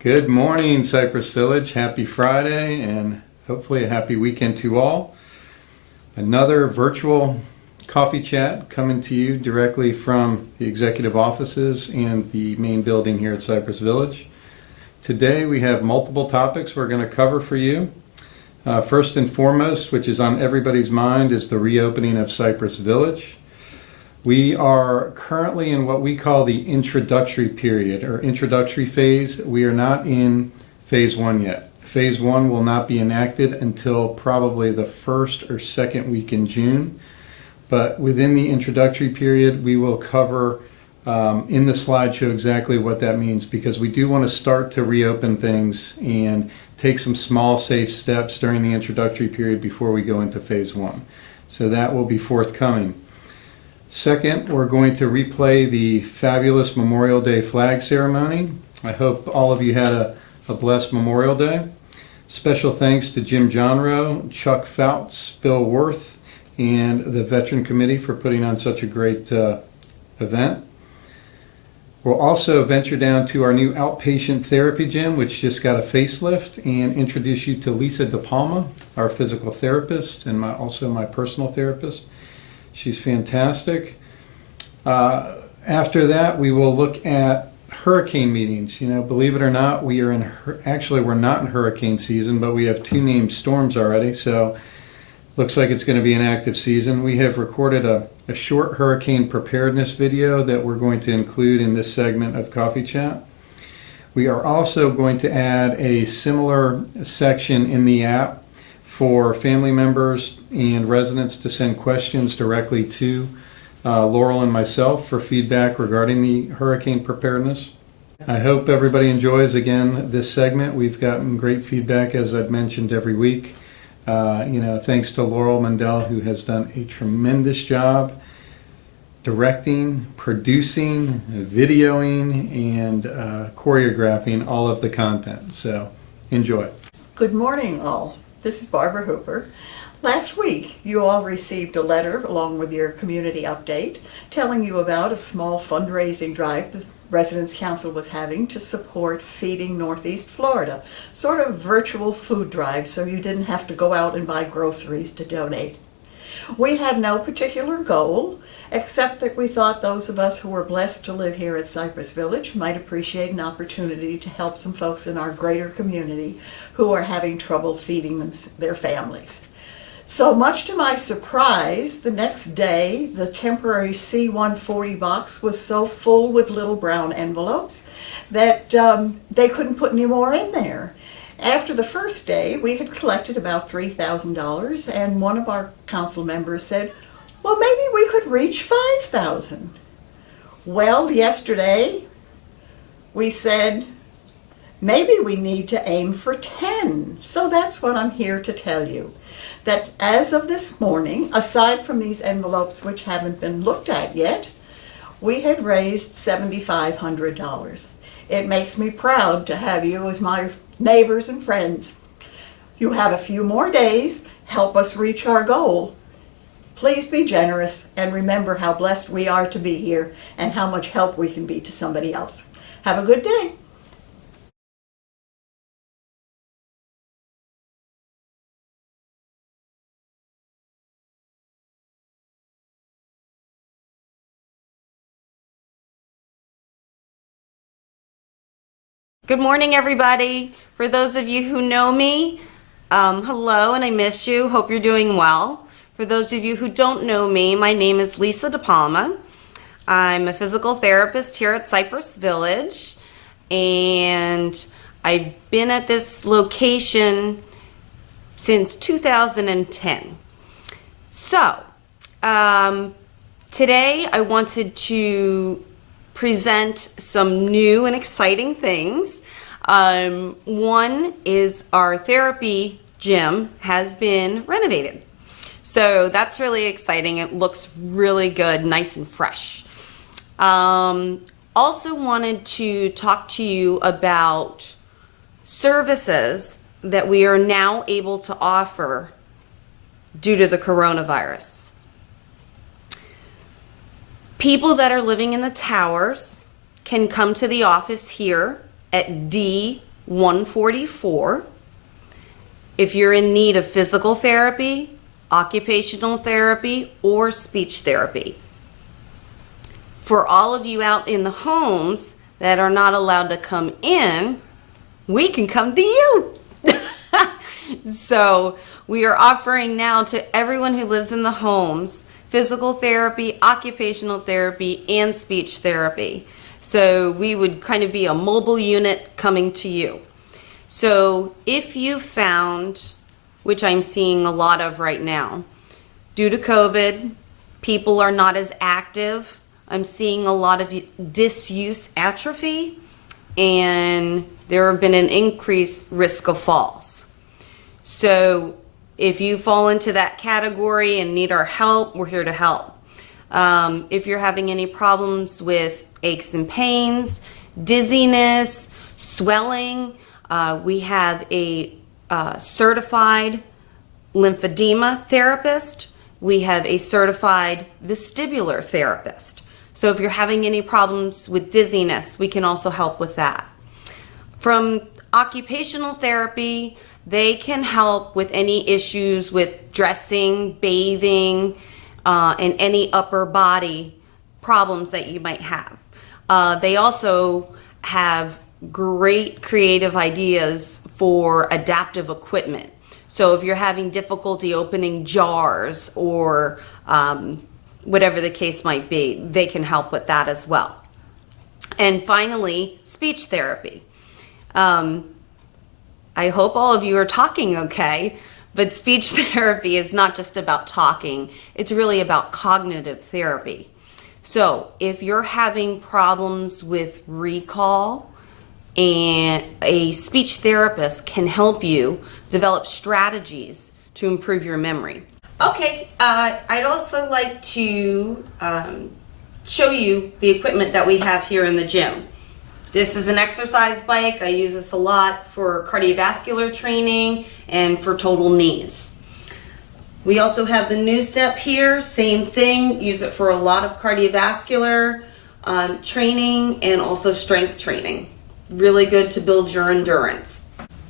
Good morning, Cypress Village. Happy Friday and hopefully a happy weekend to all. Another virtual coffee chat coming to you directly from the executive offices and the main building here at Cypress Village. Today we have multiple topics we're going to cover for you. First and foremost, which is on everybody's mind, is the reopening of Cypress Village. We are currently in what we call the introductory period or introductory phase. We are not in phase one yet. Phase one will not be enacted until probably the first or second week in June. But within the introductory period, we will cover in the slideshow exactly what that means, because we do want to start to reopen things and take some small safe steps during the introductory period before we go into phase one. So that will be forthcoming. Second, we're going to replay the fabulous Memorial Day flag ceremony. I hope all of you had a blessed Memorial Day. Special thanks to Jim Johnrow, Chuck Fouts, Bill Worth, and the Veteran Committee for putting on such a great event. We'll also venture down to our new outpatient therapy gym, which just got a facelift, and introduce you to Lisa DePalma, our physical therapist and also my personal therapist. She's fantastic. After that, we will look at hurricane meetings. You know, believe it or not, we're not in hurricane season, but we have two named storms already, so looks like it's going to be an active season. We have recorded a short hurricane preparedness video that we're going to include in this segment of Coffee Chat. We are also going to add a similar section in the app for family members and residents to send questions directly to Laurel and myself for feedback regarding the hurricane preparedness. I hope everybody enjoys, again, this segment. We've gotten great feedback, as I've mentioned, every week. Thanks to Laurel Mendel, who has done a tremendous job directing, producing, videoing, and choreographing all of the content. So enjoy. Good morning, all. This is Barbara Hooper. Last week, you all received a letter along with your community update telling you about a small fundraising drive the Residents Council was having to support Feeding Northeast Florida, sort of virtual food drive, so you didn't have to go out and buy groceries to donate. We had no particular goal, except that we thought those of us who were blessed to live here at Cypress Village might appreciate an opportunity to help some folks in our greater community who are having trouble feeding their families. So much to my surprise, the next day, the temporary C-140 box was so full with little brown envelopes that they couldn't put any more in there. After the first day, we had collected about $3,000, and one of our council members said, well, maybe we could reach $5,000. Well, yesterday, we said, maybe we need to aim for 10. So that's what I'm here to tell you. That as of this morning, aside from these envelopes which haven't been looked at yet, we had raised $7,500. It makes me proud to have you as my neighbors and friends. You have a few more days. Help us reach our goal. Please be generous and remember how blessed we are to be here and how much help we can be to somebody else. Have a good day. Good morning, everybody. For those of you who know me, hello, and I miss you. Hope you're doing well. For those of you who don't know me, my name is Lisa DePalma. I'm a physical therapist here at Cypress Village, and I've been at this location since 2010. So, today I wanted to present some new and exciting things. One is our therapy gym has been renovated. So that's really exciting. It looks really good, nice and fresh. Also wanted to talk to you about services that we are now able to offer due to the coronavirus. People that are living in the towers can come to the office here at D 144. If you're in need of physical therapy, occupational therapy, or speech therapy. For all of you out in the homes that are not allowed to come in, we can come to you. So we are offering now to everyone who lives in the homes physical therapy, occupational therapy, and speech therapy. So we would kind of be a mobile unit coming to you. So if you found, which I'm seeing a lot of right now, due to COVID, people are not as active. I'm seeing a lot of disuse atrophy, and there have been an increased risk of falls. So if you fall into that category and need our help, we're here to help. If you're having any problems with aches and pains, dizziness, swelling, we have a certified lymphedema therapist. We have a certified vestibular therapist. So if you're having any problems with dizziness, we can also help with that. From occupational therapy, they can help with any issues with dressing, bathing, and any upper body problems that you might have. They also have great creative ideas for adaptive equipment. So if you're having difficulty opening jars or whatever the case might be, they can help with that as well. And finally, speech therapy. I hope all of you are talking okay, but speech therapy is not just about talking, it's really about cognitive therapy. So if you're having problems with recall, and a speech therapist can help you develop strategies to improve your memory. Okay, I'd also like to show you the equipment that we have here in the gym. This is an exercise bike. I use this a lot for cardiovascular training and for total knees. We also have the new step here, same thing, use it for a lot of cardiovascular training and also strength training. Really good to build your endurance.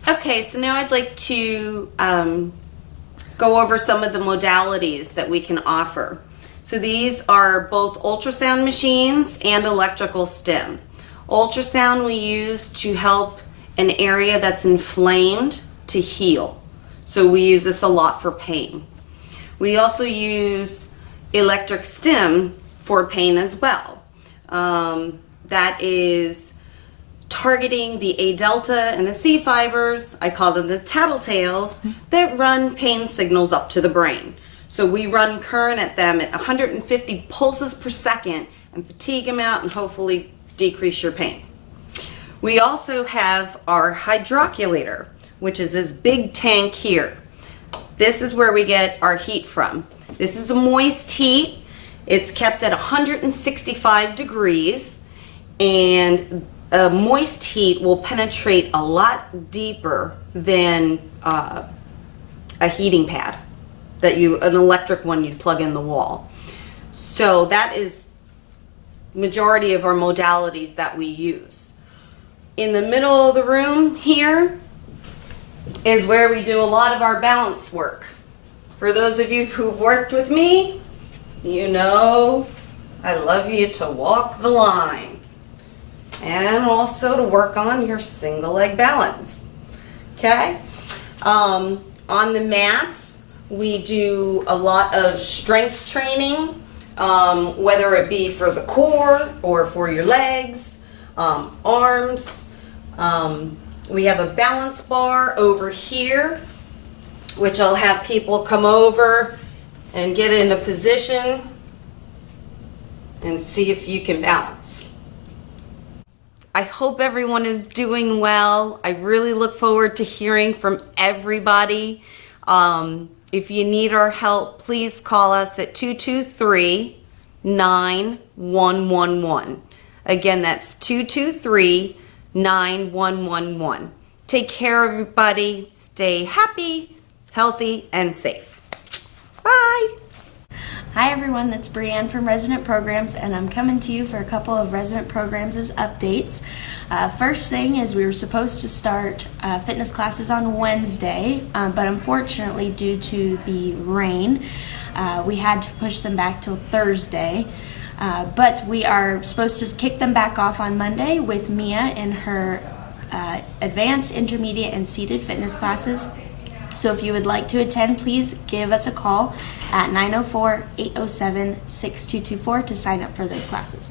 Okay, so now I'd like to go over some of the modalities that we can offer. So these are both ultrasound machines and electrical stim. Ultrasound we use to help an area that's inflamed to heal. So we use this a lot for pain. We also use electric stim for pain as well. That is targeting the A delta and the C fibers, I call them the tattletales, that run pain signals up to the brain. So we run current at them at 150 pulses per second and fatigue them out and hopefully decrease your pain. We also have our hydroculator, which is this big tank here. This is where we get our heat from. This is a moist heat. It's kept at 165 degrees, and a moist heat will penetrate a lot deeper than a heating pad, an electric one you'd plug in the wall. So that is majority of our modalities that we use. In the middle of the room here is where we do a lot of our balance work. For those of you who've worked with me, you know I love you to walk the line and also to work on your single leg balance. Okay? On the mats, we do a lot of strength training, whether it be for the core or for your legs, arms. We have a balance bar over here, which I'll have people come over and get in a position and see if you can balance. I hope everyone is doing well. I really look forward to hearing from everybody. If you need our help, please call us at 223-9111. Again, that's 223-9111. Take care, everybody. Stay happy, healthy, and safe. Bye. Hi everyone, that's Brianne from Resident Programs, and I'm coming to you for a couple of Resident Programs' updates. First thing is we were supposed to start fitness classes on Wednesday, but unfortunately due to the rain, we had to push them back till Thursday. But we are supposed to kick them back off on Monday with Mia in her advanced, intermediate, and seated fitness classes. So if you would like to attend, please give us a call at 904-807-6224 to sign up for those classes.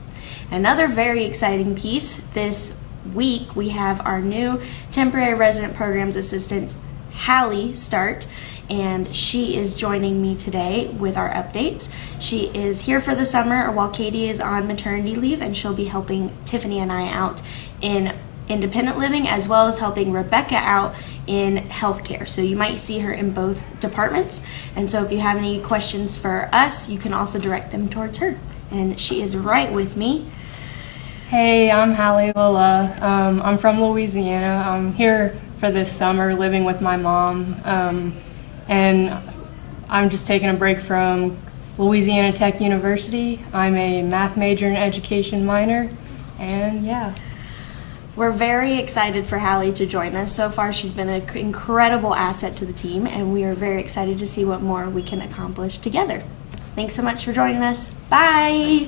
Another very exciting piece, this week we have our new temporary resident programs assistant, Hallie, start, and she is joining me today with our updates. She is here for the summer while Katie is on maternity leave, and she'll be helping Tiffany and I out in independent living, as well as helping Rebecca out in healthcare. So you might see her in both departments. And so if you have any questions for us, you can also direct them towards her. And she is right with me. Hey, I'm Hallie Lilla. I'm from Louisiana. I'm here for this summer living with my mom. And I'm just taking a break from Louisiana Tech University. I'm a math major and education minor. And yeah. We're very excited for Hallie to join us. So far, she's been an incredible asset to the team, and we are very excited to see what more we can accomplish together. Thanks so much for joining us. Bye!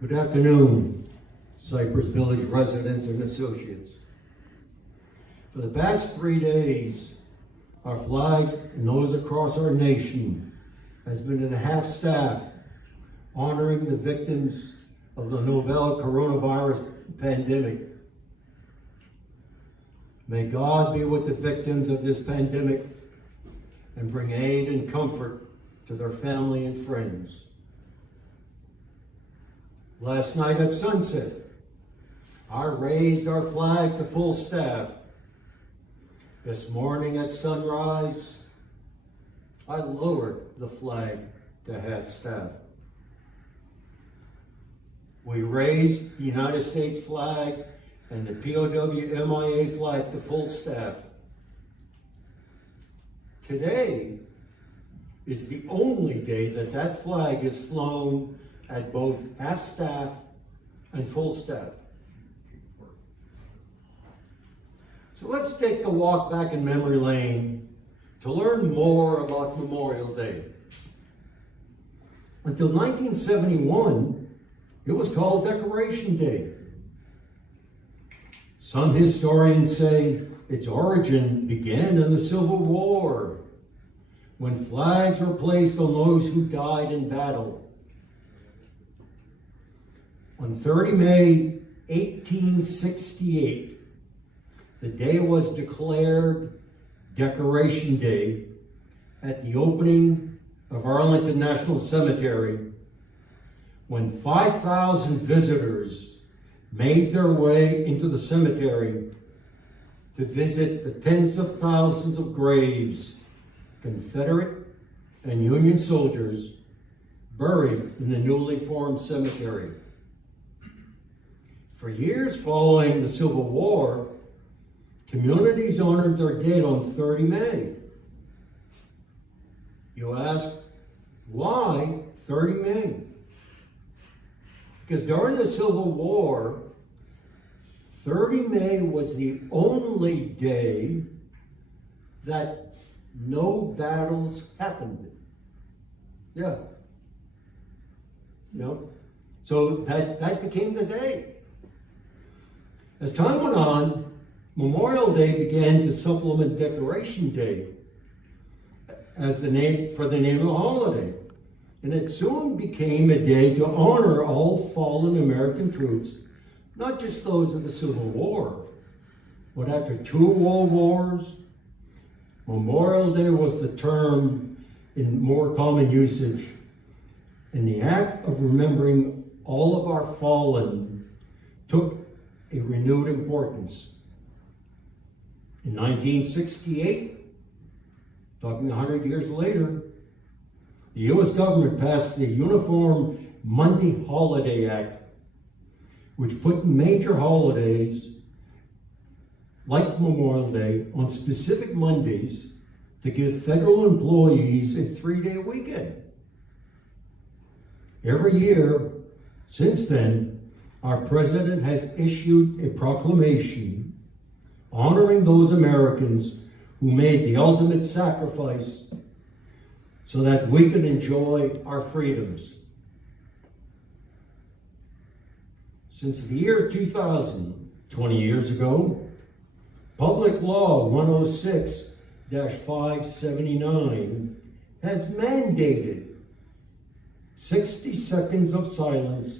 Good afternoon, Cypress Village residents and associates. For the past 3 days, our flag and those across our nation has been at half-staff, honoring the victims of the novel coronavirus pandemic. May God be with the victims of this pandemic and bring aid and comfort to their family and friends. Last night at sunset, I raised our flag to full staff. This morning at sunrise, I lowered the flag to half staff. We raised the United States flag and the POW MIA flag to full staff. Today is the only day that that flag is flown at both half staff and full staff. So let's take a walk back in memory lane to learn more about Memorial Day. Until 1971, it was called Decoration Day. Some historians say its origin began in the Civil War, when flags were placed on those who died in battle. On 30 May 1868, the day was declared Decoration Day at the opening of Arlington National Cemetery, when 5,000 visitors made their way into the cemetery to visit the tens of thousands of graves, Confederate and Union soldiers buried in the newly formed cemetery. For years following the Civil War, communities honored their date on 30 May. You ask, why 30 May? Because during the Civil War, 30 May was the only day that no battles happened. Yeah. So that became the day. As time went on, Memorial Day began to supplement Decoration Day as the name of the holiday. And it soon became a day to honor all fallen American troops, not just those of the Civil War, but after 2 world wars. Memorial Day was the term in more common usage. And the act of remembering all of our fallen took a renewed importance. In 1968, talking 100 years later, the U.S. government passed the Uniform Monday Holiday Act, which put major holidays like Memorial Day on specific Mondays to give federal employees a 3-day weekend. Every year since then, our president has issued a proclamation honoring those Americans who made the ultimate sacrifice so that we can enjoy our freedoms. Since the year 2000, 20 years ago, Public Law 106-579 has mandated 60 seconds of silence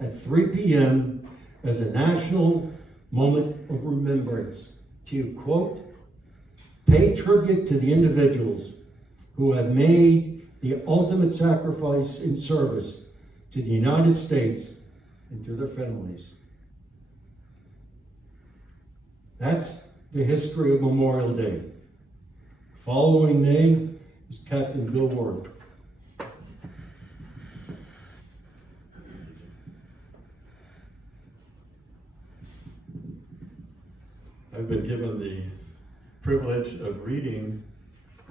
at 3 p.m. as a national moment of remembrance to, quote, pay tribute to the individuals who have made the ultimate sacrifice in service to the United States and to their families. That's the history of Memorial Day. Following me is Captain Bill Ward. I've been given the privilege of reading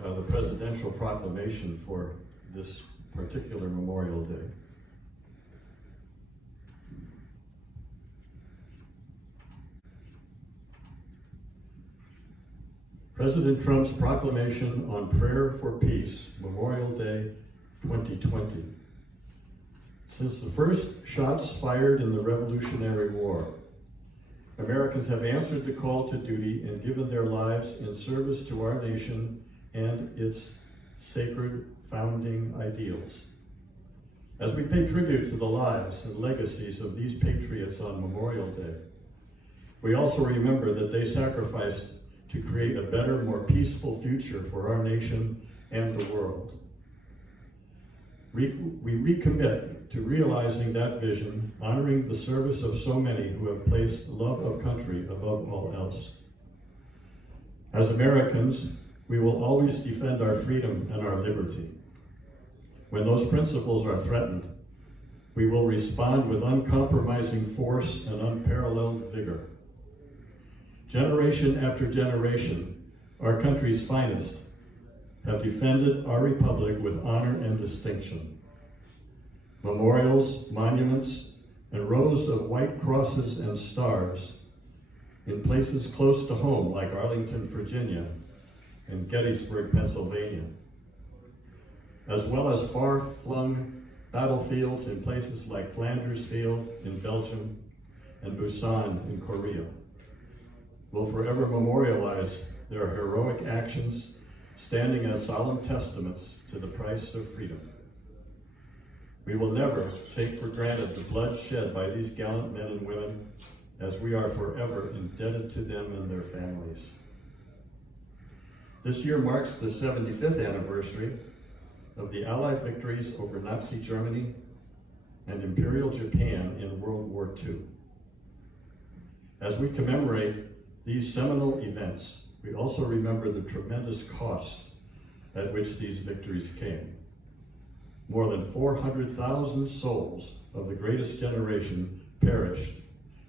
the presidential proclamation for this particular Memorial Day. President Trump's proclamation on prayer for peace, Memorial Day 2020. Since the first shots fired in the Revolutionary War, Americans have answered the call to duty and given their lives in service to our nation and its sacred founding ideals. As we pay tribute to the lives and legacies of these patriots on Memorial Day, we also remember that they sacrificed to create a better, more peaceful future for our nation and the world. We recommit to realizing that vision, honoring the service of so many who have placed love of country above all else. As Americans, we will always defend our freedom and our liberty. When those principles are threatened, we will respond with uncompromising force and unparalleled vigor. Generation after generation, our country's finest have defended our republic with honor and distinction. Memorials, monuments, and rows of white crosses and stars in places close to home like Arlington, Virginia, and Gettysburg, Pennsylvania, as well as far-flung battlefields in places like Flanders Field in Belgium and Busan in Korea, will forever memorialize their heroic actions, standing as solemn testaments to the price of freedom. We will never take for granted the blood shed by these gallant men and women, as we are forever indebted to them and their families. This year marks the 75th anniversary of the Allied victories over Nazi Germany and Imperial Japan in World War II. As we commemorate these seminal events, we also remember the tremendous cost at which these victories came. More than 400,000 souls of the greatest generation perished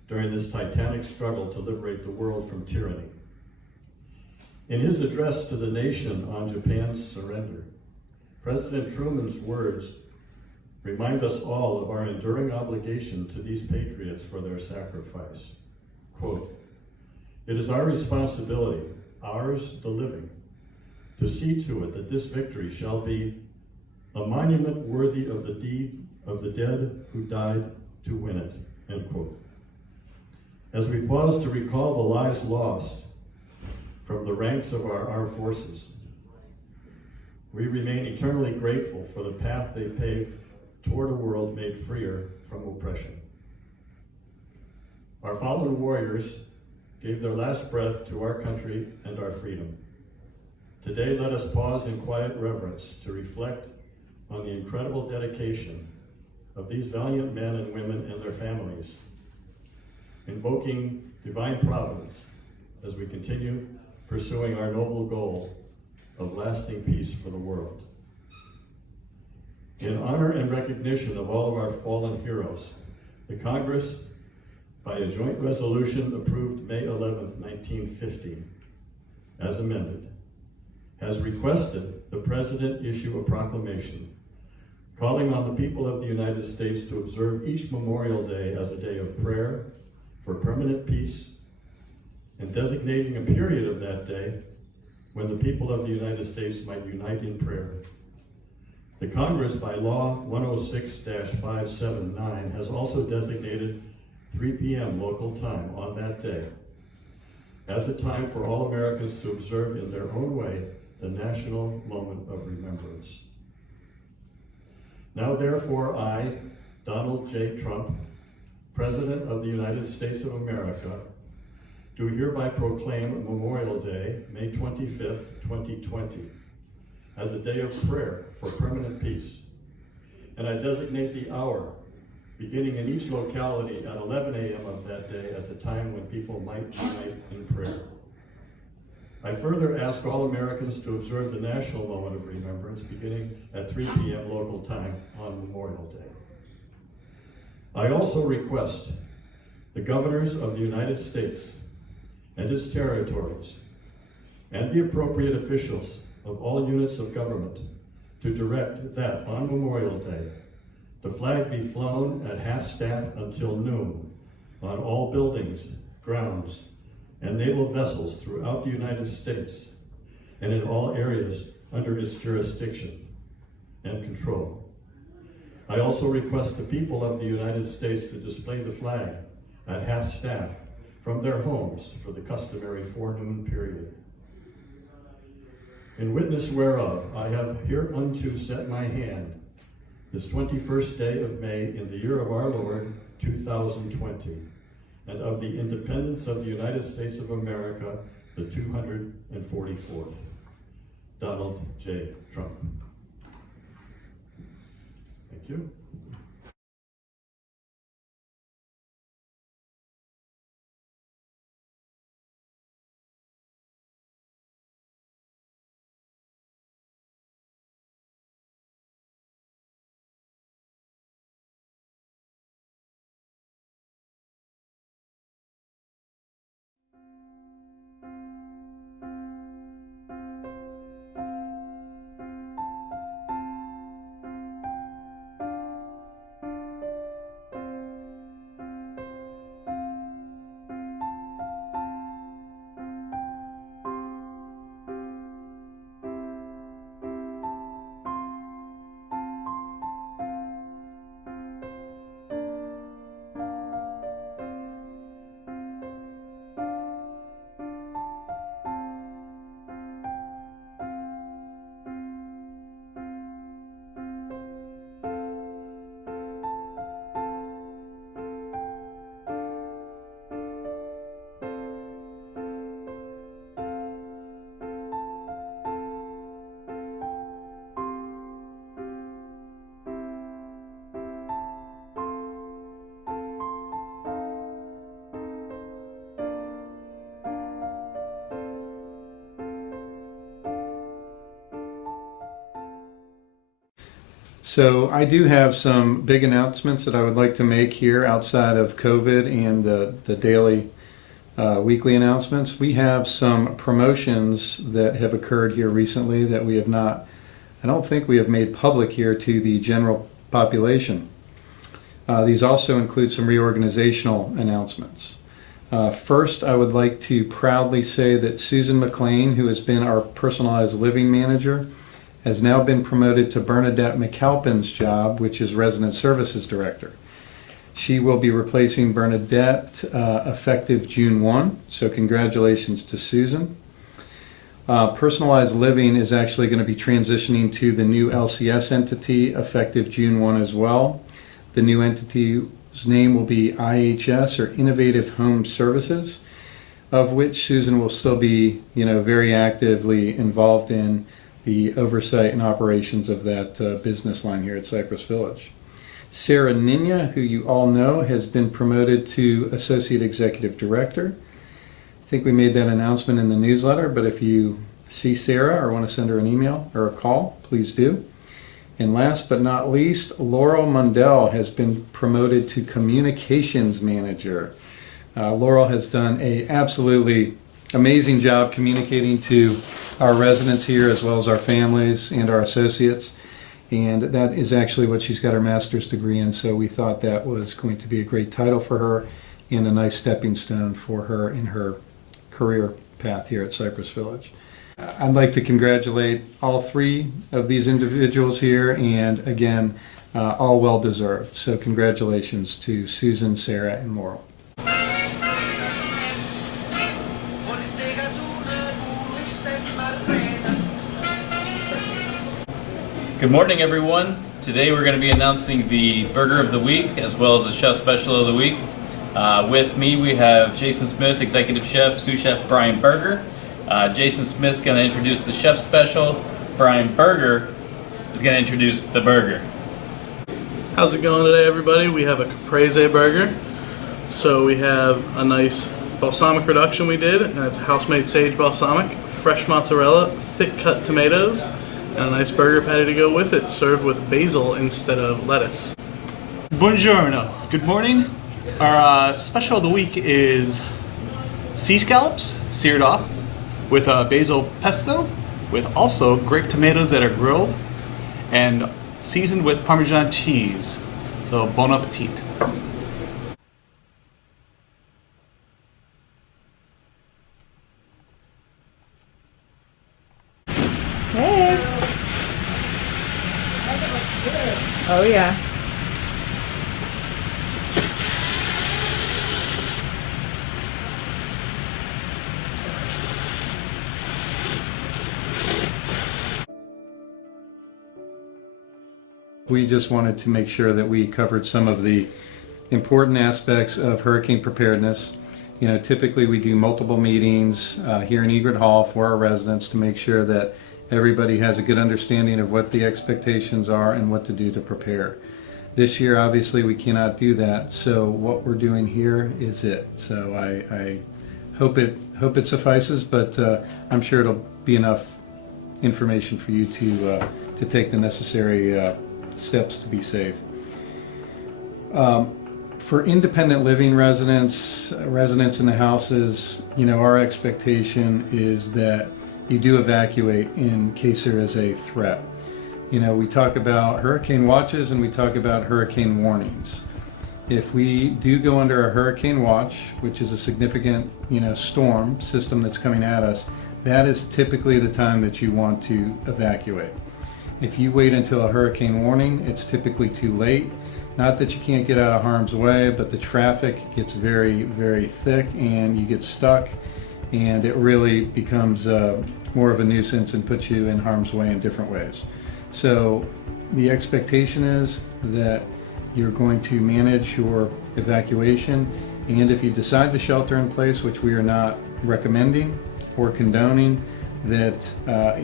during this titanic struggle to liberate the world from tyranny. In his address to the nation on Japan's surrender, President Truman's words remind us all of our enduring obligation to these patriots for their sacrifice. Quote, "It is our responsibility, ours the living, to see to it that this victory shall be a monument worthy of the deed of the dead who died to win it," end quote. As we pause to recall the lives lost from the ranks of our armed forces, we remain eternally grateful for the path they paved toward a world made freer from oppression. Our fallen warriors gave their last breath to our country and our freedom. Today, let us pause in quiet reverence to reflect on the incredible dedication of these valiant men and women and their families, invoking divine providence as we continue pursuing our noble goal of lasting peace for the world. In honor and recognition of all of our fallen heroes, the Congress, by a joint resolution approved May 11, 1950, as amended, has requested the President issue a proclamation calling on the people of the United States to observe each Memorial Day as a day of prayer for permanent peace, and designating a period of that day when the people of the United States might unite in prayer. The Congress, by Law 106-579, has also designated 3 p.m. local time on that day as a time for all Americans to observe in their own way the national moment of remembrance. Now therefore I, Donald J. Trump, President of the United States of America, do hereby proclaim Memorial Day, May 25th, 2020, as a day of prayer for permanent peace. And I designate the hour, beginning in each locality at 11 a.m. of that day, as a time when people might unite in prayer. I further ask all Americans to observe the national moment of remembrance beginning at 3 p.m. local time on Memorial Day. I also request the governors of the United States and its territories and the appropriate officials of all units of government to direct that on Memorial Day, the flag be flown at half-staff until noon on all buildings, grounds, and naval vessels throughout the United States and in all areas under its jurisdiction and control. I also request the people of the United States to display the flag at half-staff from their homes for the customary forenoon period. In witness whereof, I have hereunto set my hand this 21st day of May in the year of our Lord, 2020, and of the independence of the United States of America, the 244th. Donald J. Trump. Thank you. So I do have some big announcements that I would like to make here outside of COVID and the daily weekly announcements. We have some promotions that have occurred here recently that we have not, I don't think we have made public here to the general population. These also include some reorganizational announcements. First, I would like to proudly say that Susan McLean, who has been our personalized living manager, has now been promoted to Bernadette McAlpin's job, which is Resident Services Director. She will be replacing Bernadette effective June 1, so congratulations to Susan. Personalized Living is actually going to be transitioning to the new LCS entity effective June 1 as well. The new entity's name will be IHS, or Innovative Home Services, of which Susan will still be, very actively involved in the oversight and operations of that business line here at Cypress Village. Sarah Ninya, who you all know, has been promoted to Associate Executive Director. I think we made that announcement in the newsletter, but if you see Sarah or want to send her an email or a call, please do. And last but not least, Laurel Mundell has been promoted to Communications Manager. Laurel has done an absolutely amazing job communicating to our residents here as well as our families and our associates. And that is actually what she's got her master's degree in, so we thought that was going to be a great title for her and a nice stepping stone for her in her career path here at Cypress Village. I'd like to congratulate all three of these individuals here, and again, all well deserved. So congratulations to Susan, Sarah, and Laurel. Good morning, everyone. Today we're going to be announcing the Burger of the Week as well as the Chef Special of the Week. With me we have Jason Smith, Executive Chef, Sous Chef Brian Berger. Jason Smith's going to introduce the Chef Special. Brian Berger is going to introduce the burger. How's it going today, everybody? We have a caprese burger. So we have a nice balsamic reduction we did, and it's house-made sage balsamic, fresh mozzarella, thick cut tomatoes, and a nice burger patty to go with it, served with basil instead of lettuce. Buongiorno. Good morning. Our special of the week is sea scallops, seared off, with basil pesto, with also grape tomatoes that are grilled and seasoned with Parmesan cheese. So bon appetit. Hey. Oh yeah. We just wanted to make sure that we covered some of the important aspects of hurricane preparedness. Typically we do multiple meetings here in Egret Hall for our residents to make sure that everybody has a good understanding of what the expectations are and what to do to prepare. This year, obviously, we cannot do that, so what we're doing here is it. So I hope it suffices, but I'm sure it'll be enough information for you to take the necessary steps to be safe. For independent living residents in the houses, our expectation is that you do evacuate in case there is a threat. We talk about hurricane watches and we talk about hurricane warnings. If we do go under a hurricane watch, which is a significant, storm system that's coming at us, that is typically the time that you want to evacuate. If you wait until a hurricane warning, it's typically too late. Not that you can't get out of harm's way, but the traffic gets very, very thick and you get stuck, and it really becomes more of a nuisance and puts you in harm's way in different ways. So the expectation is that you're going to manage your evacuation, and if you decide to shelter in place, which we are not recommending or condoning, that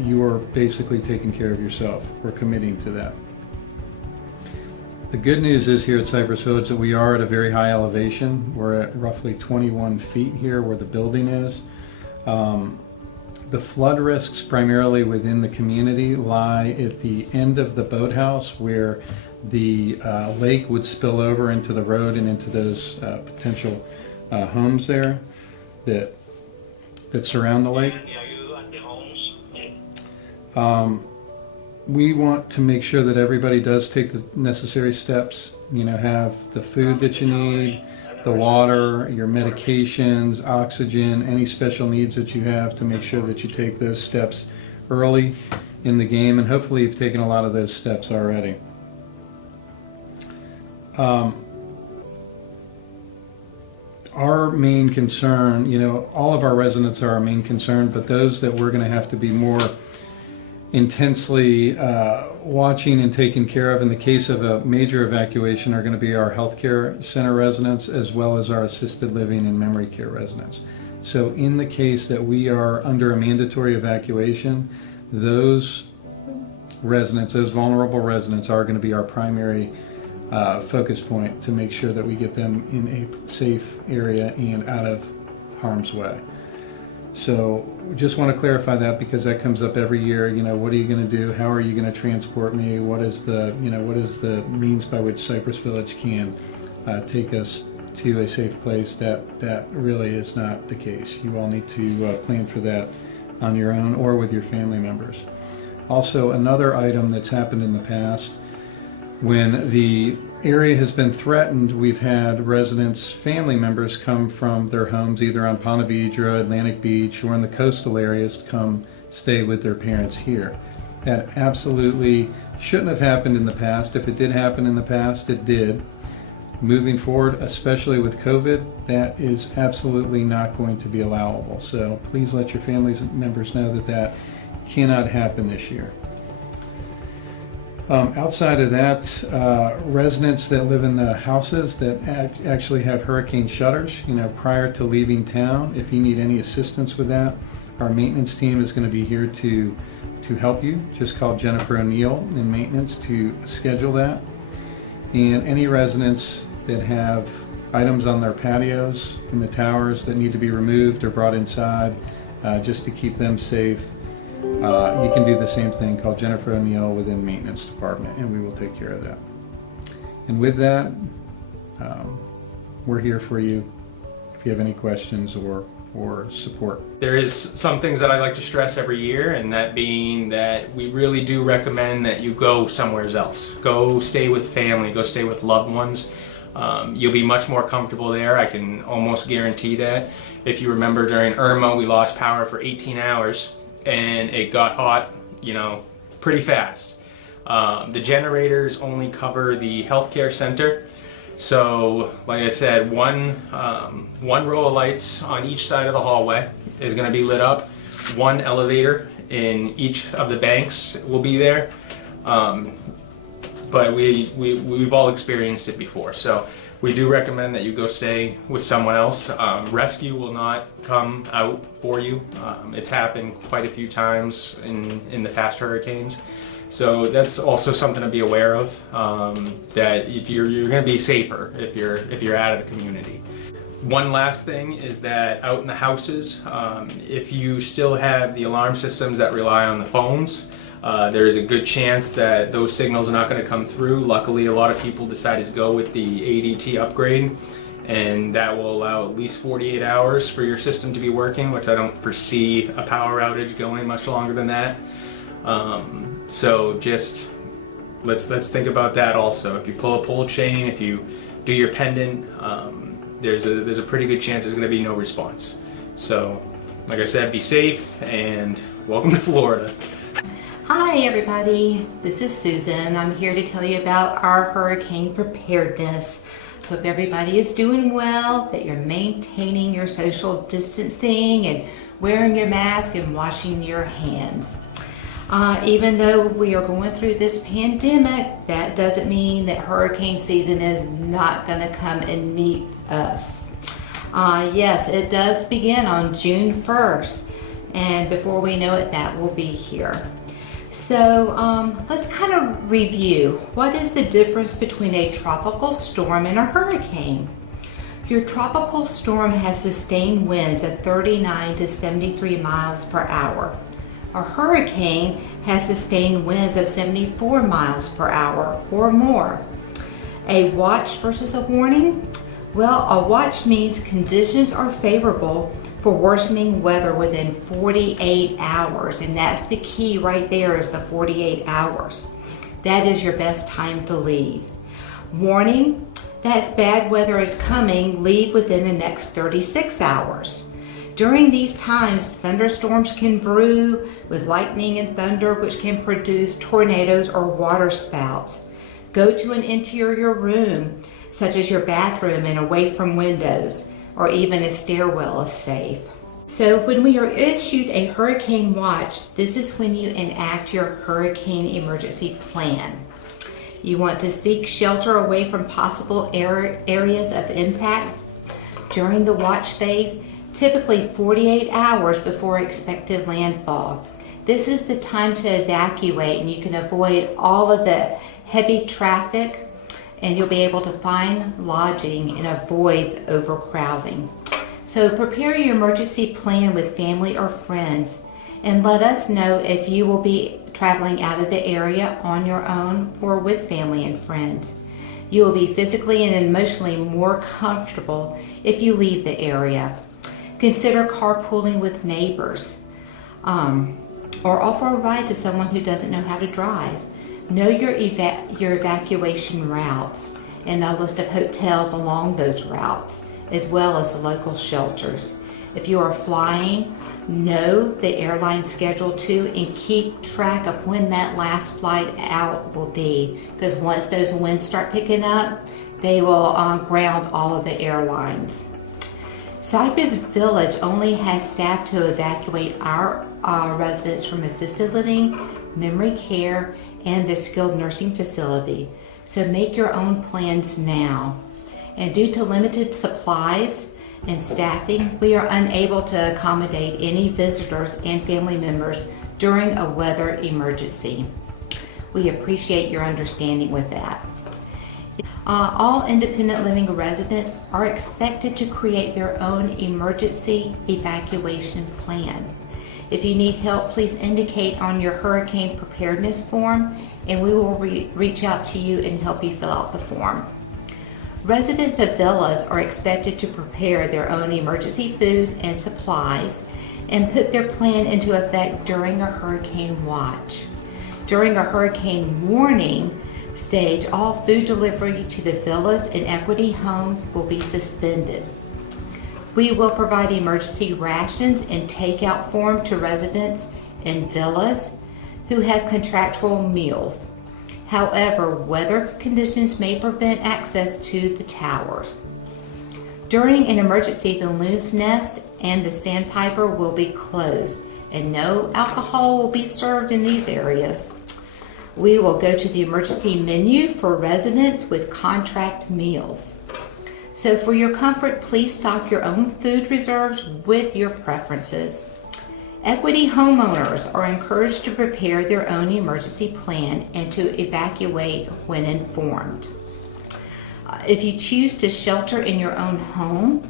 you are basically taking care of yourself. We're committing to that. The good news is here at Cypress Village that we are at a very high elevation. We're at roughly 21 feet here where the building is. the flood risks primarily within the community lie at the end of the boathouse where the lake would spill over into the road and into those potential homes there that surround the lake. We want to make sure that everybody does take the necessary steps, have the food that you need, the water, your medications, oxygen, any special needs that you have, to make sure that you take those steps early in the game, and hopefully you've taken a lot of those steps already. Our main concern, all of our residents are our main concern, but those that we're going to have to be more intensely watching and taking care of in the case of a major evacuation are going to be our healthcare center residents, as well as our assisted living and memory care residents. So in the case that we are under a mandatory evacuation, those residents, those vulnerable residents, are going to be our primary focus point to make sure that we get them in a safe area and out of harm's way. So we just want to clarify that, because that comes up every year. What are you going to do? How are you going to transport me? What is the means by which Cypress Village can take us to a safe place? That really is not the case. You all need to plan for that on your own or with your family members. Also, another item that's happened in the past, when the area has been threatened, we've had residents, family members, come from their homes either on Ponte Vedra, Atlantic Beach, or in the coastal areas to come stay with their parents here. That absolutely shouldn't have happened in the past. If it did happen in the past, it did. Moving forward, especially with COVID, that is absolutely not going to be allowable. So please let your family members know that cannot happen this year. Outside of that, residents that live in the houses that actually have hurricane shutters, prior to leaving town, if you need any assistance with that, our maintenance team is going to be here to help you. Just call Jennifer O'Neill in maintenance to schedule that. And any residents that have items on their patios in the towers that need to be removed or brought inside, just to keep them safe, you can do the same thing. Call Jennifer O'Neill within maintenance department, and we will take care of that. And with that, we're here for you if you have any questions or support. There is some things that I like to stress every year, and that being that we really do recommend that you go somewhere else. Go stay with family, go stay with loved ones. You'll be much more comfortable there. I can almost guarantee that. If you remember, during Irma, we lost power for 18 hours. And it got hot, pretty fast. The generators only cover the healthcare center. So, like I said, one row of lights on each side of the hallway is going to be lit up. One elevator in each of the banks will be there. But we've all experienced it before. So we do recommend that you go stay with someone else. Rescue will not come out for you. It's happened quite a few times in the past hurricanes. So that's also something to be aware of, that you're going to be safer if you're out of the community. One last thing is that out in the houses, if you still have the alarm systems that rely on the phones, there is a good chance that those signals are not going to come through. Luckily, a lot of people decided to go with the ADT upgrade, and that will allow at least 48 hours for your system to be working, which I don't foresee a power outage going much longer than that. So just let's think about that also. If you pull a pull chain, if you do your pendant, there's a pretty good chance there's going to be no response. So, like I said, be safe and welcome to Florida. Hi everybody, this is Susan. I'm here to tell you about our hurricane preparedness. Hope everybody is doing well, that you're maintaining your social distancing and wearing your mask and washing your hands. Even though we are going through this pandemic, that doesn't mean that hurricane season is not going to come and meet us. Yes, it does begin on June 1st, and before we know it, that will be here. So let's kind of review. What is the difference between a tropical storm and a hurricane? Your tropical storm has sustained winds of 39 to 73 miles per hour. A hurricane has sustained winds of 74 miles per hour or more. A watch versus a warning? Well, a watch means conditions are favorable for worsening weather within 48 hours, and that's the key right there, is the 48 hours. That is your best time to leave. Warning, that's bad weather is coming, leave within the next 36 hours. During these times, thunderstorms can brew with lightning and thunder, which can produce tornadoes or water spouts. Go to an interior room, such as your bathroom, and away from windows, or even a stairwell is safe. So when we are issued a hurricane watch, this is when you enact your hurricane emergency plan. You want to seek shelter away from possible areas of impact during the watch phase, typically 48 hours before expected landfall. This is the time to evacuate, and you can avoid all of the heavy traffic, and you'll be able to find lodging and avoid overcrowding. So prepare your emergency plan with family or friends, and let us know if you will be traveling out of the area on your own or with family and friends. You will be physically and emotionally more comfortable if you leave the area. Consider carpooling with neighbors, or offer a ride to someone who doesn't know how to drive. Know your evacuation routes and a list of hotels along those routes, as well as the local shelters. If you are flying, know the airline schedule too, and keep track of when that last flight out will be, because once those winds start picking up, they will ground all of the airlines. Cypress Village only has staff to evacuate our residents from assisted living, memory care, and the skilled nursing facility. So make your own plans now. And due to limited supplies and staffing, we are unable to accommodate any visitors and family members during a weather emergency. We appreciate your understanding with that. All independent living residents are expected to create their own emergency evacuation plan. If you need help, please indicate on your hurricane preparedness form, and we will reach out to you and help you fill out the form. Residents of villas are expected to prepare their own emergency food and supplies and put their plan into effect during a hurricane watch. During a hurricane warning stage, all food delivery to the villas and equity homes will be suspended. We will provide emergency rations in takeout form to residents in villas who have contractual meals. However, weather conditions may prevent access to the towers. During an emergency, the loon's nest and the sandpiper will be closed, and no alcohol will be served in these areas. We will go to the emergency menu for residents with contract meals. So for your comfort, please stock your own food reserves with your preferences. Equity homeowners are encouraged to prepare their own emergency plan and to evacuate when informed. If you choose to shelter in your own home,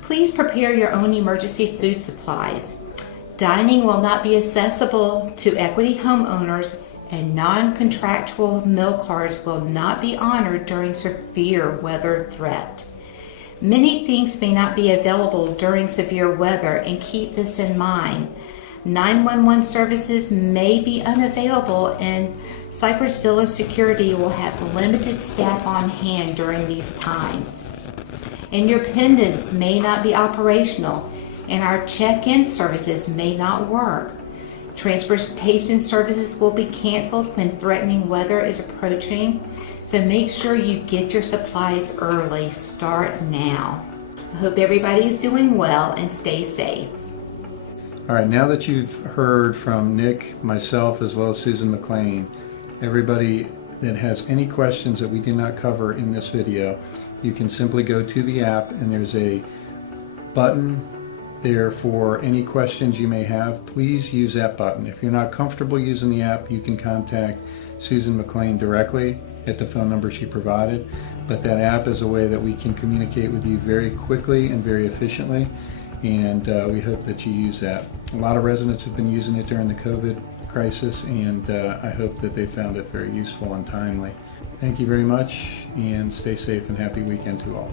please prepare your own emergency food supplies. Dining will not be accessible to equity homeowners, and non-contractual meal cards will not be honored during severe weather threat. Many things may not be available during severe weather, and keep this in mind. 911 services may be unavailable, and Cypress Village Security will have limited staff on hand during these times. And your pendants may not be operational, and our check-in services may not work. Transportation services will be canceled when threatening weather is approaching, so make sure you get your supplies early. Start now. I hope everybody is doing well and stay safe. All right, now that you've heard from Nick, myself, as well as Susan McLean, everybody that has any questions that we did not cover in this video, you can simply go to the app, and there's a button there for any questions you may have. Please use that button. If you're not comfortable using the app, you can contact Susan McLean directly, at the phone number she provided. But that app is a way that we can communicate with you very quickly and very efficiently, and we hope that you use that. A lot of residents have been using it during the COVID crisis, and I hope that they found it very useful and timely. Thank you very much, and stay safe and happy weekend to all.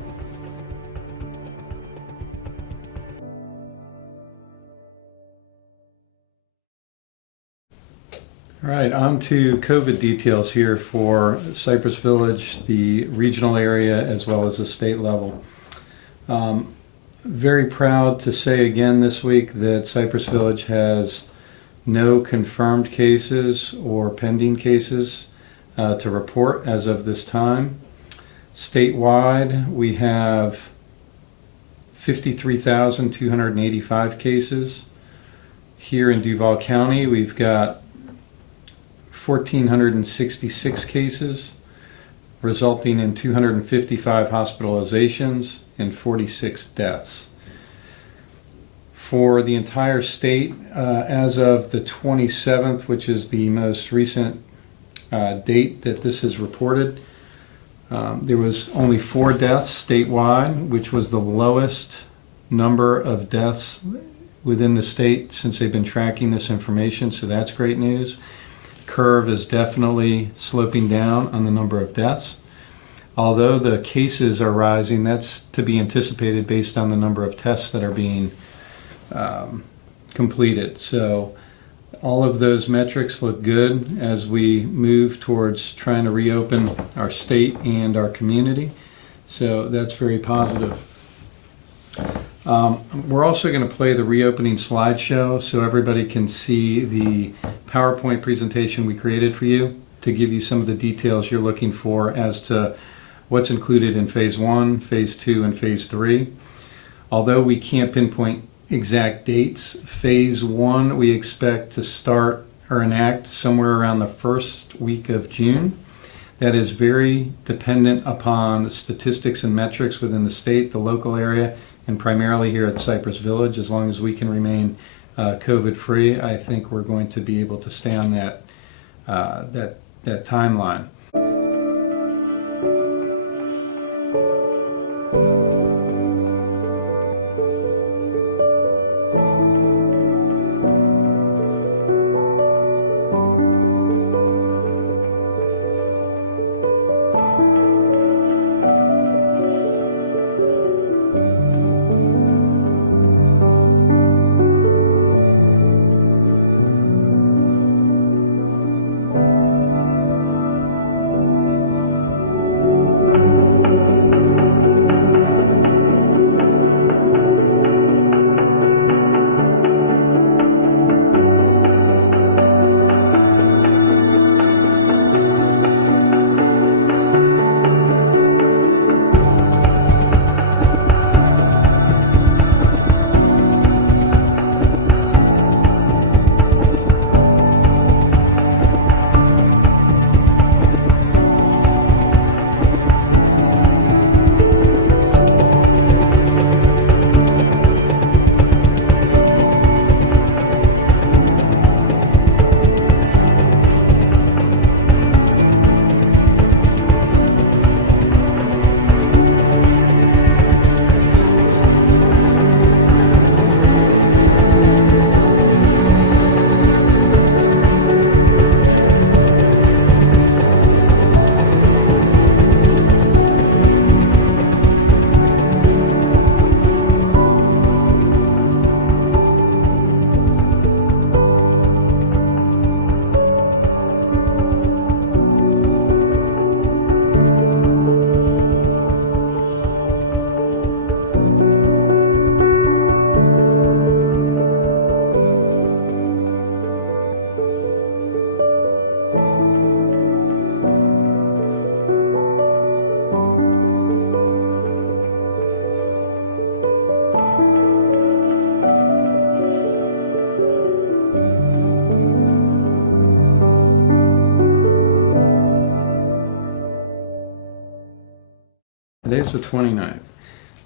All right, on to COVID details here for Cypress Village, the regional area, as well as the state level. Very proud to say again this week that Cypress Village has no confirmed cases or pending cases to report as of this time. Statewide, we have 53,285 cases. Here in Duval County, we've got 1,466 cases, resulting in 255 hospitalizations and 46 deaths. For the entire state, as of the 27th, which is the most recent date that this is reported, there was only 4 deaths statewide, which was the lowest number of deaths within the state since they've been tracking this information, so that's great news. Curve is definitely sloping down on the number of deaths. Although the cases are rising, that's to be anticipated based on the number of tests that are being completed. So all of those metrics look good as we move towards trying to reopen our state and our community. So that's very positive. We're also going to play the reopening slideshow so everybody can see the PowerPoint presentation we created for you to give you some of the details you're looking for as to what's included in Phase 1, Phase 2, and Phase 3. Although we can't pinpoint exact dates, Phase 1 we expect to start or enact somewhere around the first week of June. That is very dependent upon statistics and metrics within the state, the local area, and primarily here at Cypress Village. As long as we can remain COVID-free, I think we're going to be able to stay on that timeline. Today's the 29th.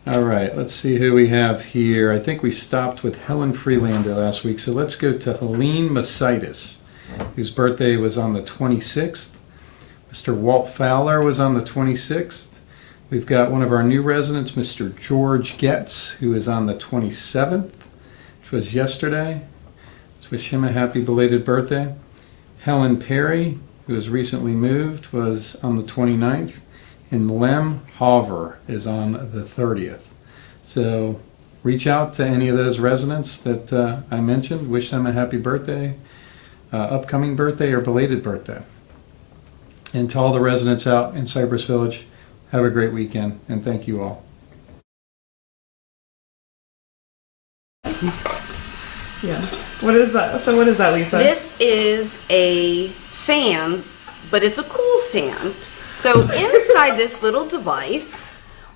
All right, let's see who we have here. I think we stopped with Helen Freelander last week, so let's go to Helene Masitis, whose birthday was on the 26th. Mr. Walt Fowler was on the 26th. We've got one of our new residents, Mr. George Getz, who is on the 27th, which was yesterday. Let's wish him a happy belated birthday. Helen Perry, who has recently moved, was on the 29th. And Lem Hover is on the 30th. So reach out to any of those residents that I mentioned. Wish them a happy birthday, upcoming birthday, or belated birthday. And to all the residents out in Cypress Village, have a great weekend, and thank you all. Yeah. What is that? So what is that, Lisa? This is a fan, but it's a cool fan. So inside this little device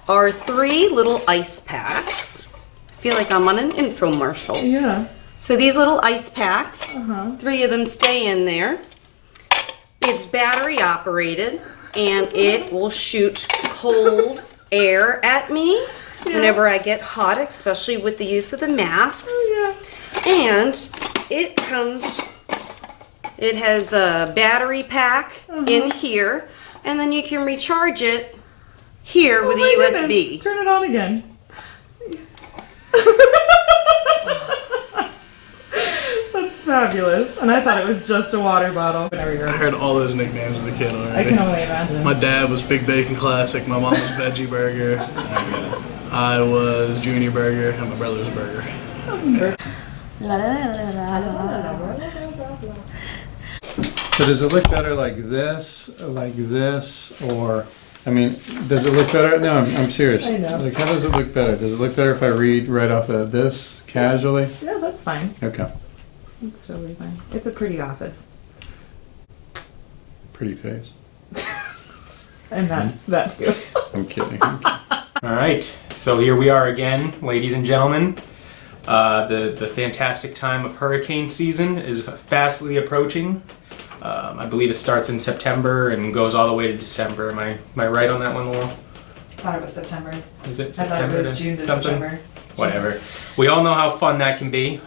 are 3 little ice packs. I feel like I'm on an infomercial. Yeah. So these little ice packs, 3 of them stay in there. It's battery operated, and it will shoot cold air at me whenever I get hot, especially with the use of the masks. And it has a battery pack in here, and then you can recharge it here with a USB. Goodness. Turn it on again. That's fabulous. And I thought it was just a water bottle. I heard all those nicknames as a kid already. I can only imagine. My dad was Big Bacon Classic, my mom was Veggie Burger, I was Junior Burger, and my brother was Burger. So does it look better like this, or, I mean, does it look better? No, I'm serious. I know. Like, how does it look better? Does it look better if I read right off of this casually? No, that's fine. Okay. It's totally fine. It's a pretty office. Pretty face. And that too. I'm kidding. All right, so here we are again, ladies and gentlemen. The fantastic time of hurricane season is fastly approaching. I believe it starts in September and goes all the way to December. Am I right on that one, Laurel? I thought it was September. Is it I thought September? it was June to something? September. Whatever. We all know how fun that can be.